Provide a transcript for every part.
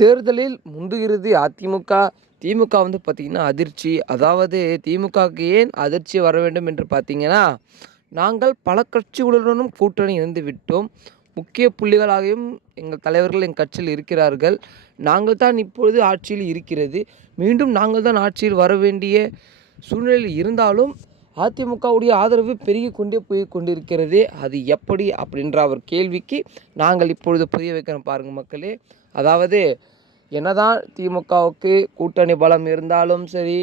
தேர்தலில் முந்துகிறது அதிமுக. திமுக வந்து பார்த்திங்கன்னா அதிர்ச்சி. அதாவது திமுகவுக்கு ஏன் அதிர்ச்சி வர வேண்டும் என்று பார்த்தீங்கன்னா நாங்கள் பல கட்சிகளுடனும் கூட்டணி இணைந்து விட்டோம். முக்கிய புள்ளிகளாகவும் எங்கள் தலைவர்கள் எங்கள் கட்சியில் இருக்கிறார்கள். நாங்கள் தான் இப்பொழுது ஆட்சியில் இருக்கிறது. மீண்டும் நாங்கள் தான் ஆட்சியில் வர வேண்டிய சூழ்நிலையில் இருந்தாலும் அதிமுகவுடைய ஆதரவு பெருகி கொண்டே போய் கொண்டிருக்கிறது. அது எப்படி அப்படின்ற ஒரு கேள்விக்கு நாங்கள் இப்பொழுது புரிய வைக்கிறோம் பாருங்கள் மக்களே. அதாவது என்னதான் திமுகவுக்கு கூட்டணி பலம் இருந்தாலும் சரி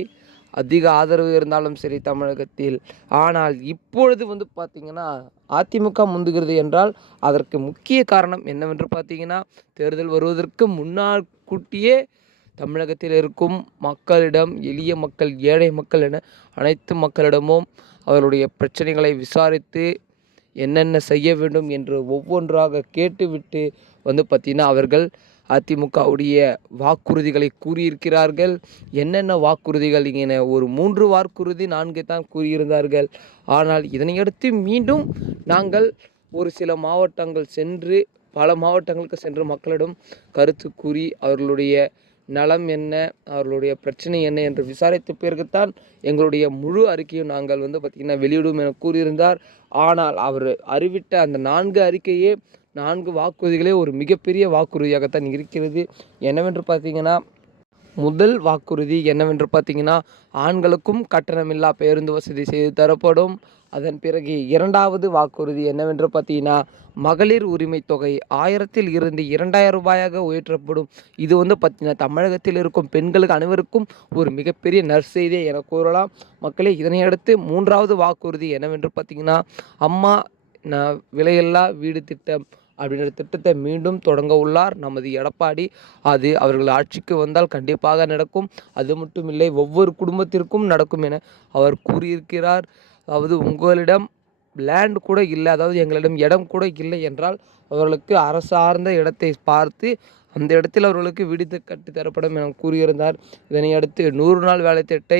அதிக ஆதரவு இருந்தாலும் சரி தமிழகத்தில். ஆனால் இப்பொழுது வந்து பார்த்திங்கன்னா அதிமுக முந்துகிறது என்றால் அதற்கு முக்கிய காரணம் என்னவென்று பார்த்தீங்கன்னா தேர்தல் வருவதற்கு முன்னால் கூட்டியே தமிழகத்தில் இருக்கும் மக்களிடம் எளிய மக்கள் ஏழை மக்கள் என அனைத்து மக்களிடமும் அவருடைய பிரச்சனைகளை விசாரித்து என்னென்ன செய்ய வேண்டும் என்று ஒவ்வொன்றாக கேட்டுவிட்டு வந்து பார்த்திங்கன்னா அவர்கள் அதிமுகவுடைய வாக்குறுதிகளை கூறியிருக்கிறார்கள். என்னென்ன வாக்குறுதிகள்? என ஒரு மூன்று வாக்குறுதி நான்கு தான் கூறியிருந்தார்கள். ஆனால் இதனையடுத்து மீண்டும் நாங்கள் ஒரு சில மாவட்டங்கள் சென்று பல மாவட்டங்களுக்கு சென்று மக்களிடம் கருத்து கூறி அவர்களுடைய நலம் என்ன அவர்களுடைய பிரச்சனை என்ன என்று விசாரித்த பிறகுத்தான் எங்களுடைய முழு அறிக்கையும் நாங்கள் வந்து பார்த்திங்கன்னா வெளியிடும் என கூறியிருந்தார். ஆனால் அவர் அறிவிட்ட அந்த நான்கு அறிக்கையே நான்கு வாக்குறுதிகளே ஒரு மிகப்பெரிய வாக்குறுதியாகத்தான் இருக்கிறது. என்னவென்று பார்த்தீங்கன்னா முதல் வாக்குறுதி என்னவென்று பார்த்தீங்கன்னா ஆண்களுக்கும் கட்டணமில்லா பேருந்து வசதி செய்து தரப்படும். அதன் பிறகு இரண்டாவது வாக்குறுதி என்னவென்று பார்த்தீங்கன்னா மகளிர் உரிமை தொகை ஆயிரத்தில் இருந்து இரண்டாயிரம் ரூபாயாக உயர்த்தப்படும். இது வந்து பார்த்தீங்கன்னா தமிழகத்தில் இருக்கும் பெண்களுக்கு அனைவருக்கும் ஒரு மிகப்பெரிய நற்செய்தியை என கூறலாம். மக்களே இதனையடுத்து மூன்றாவது வாக்குறுதி என்னவென்று பார்த்தீங்கன்னா அம்மா நான் விலையில்லா வீடு திட்டம் அப்படின்ற திட்டத்தை மீண்டும் தொடங்க உள்ளார் நமது எடப்பாடி. அது அவர்கள் ஆட்சிக்கு வந்தால் கண்டிப்பாக நடக்கும். அது மட்டும் இல்லை ஒவ்வொரு குடும்பத்திற்கும் நடக்கும் என அவர் கூறியிருக்கிறார். அதாவது உங்களிடம் லேண்ட் கூட இல்லை அதாவது எங்களிடம் இடம் கூட இல்லை என்றால் அவர்களுக்கு அரசார்ந்த இடத்தை பார்த்து அந்த இடத்தில் அவர்களுக்கு விடுத்து கட்டி தரப்படும் என கூறியிருந்தார். இதனை அடுத்து நூறு நாள் வேலை திட்டை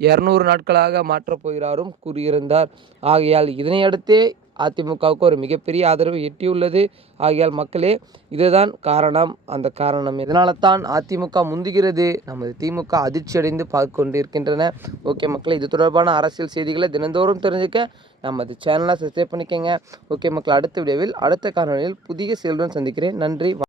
இரநூறு நாட்களாக மாற்றப் போகிறாரும் கூறியிருந்தார். ஆகையால் இதனையடுத்தே அதிமுகவுக்கு ஒரு மிகப்பெரிய ஆதரவு எட்டியுள்ளது. ஆகையால் மக்களே இதுதான் காரணம். அந்த காரணம் இதனால தான் அதிமுக முந்துகிறது? நமது திமுக அதிர்ச்சி அடைந்து பார்த்து கொண்டிருக்கின்றன. ஓகே மக்களே இது தொடர்பான அரசியல் செய்திகளை தினந்தோறும் தெரிஞ்சுக்க நமது சேனலை சப்ஸ்கிரைப் பண்ணிக்கோங்க. ஓகே மக்கள் அடுத்த வீடியோவில் அடுத்த காணொலியில் புதிய செயலுடன் சந்திக்கிறேன். நன்றி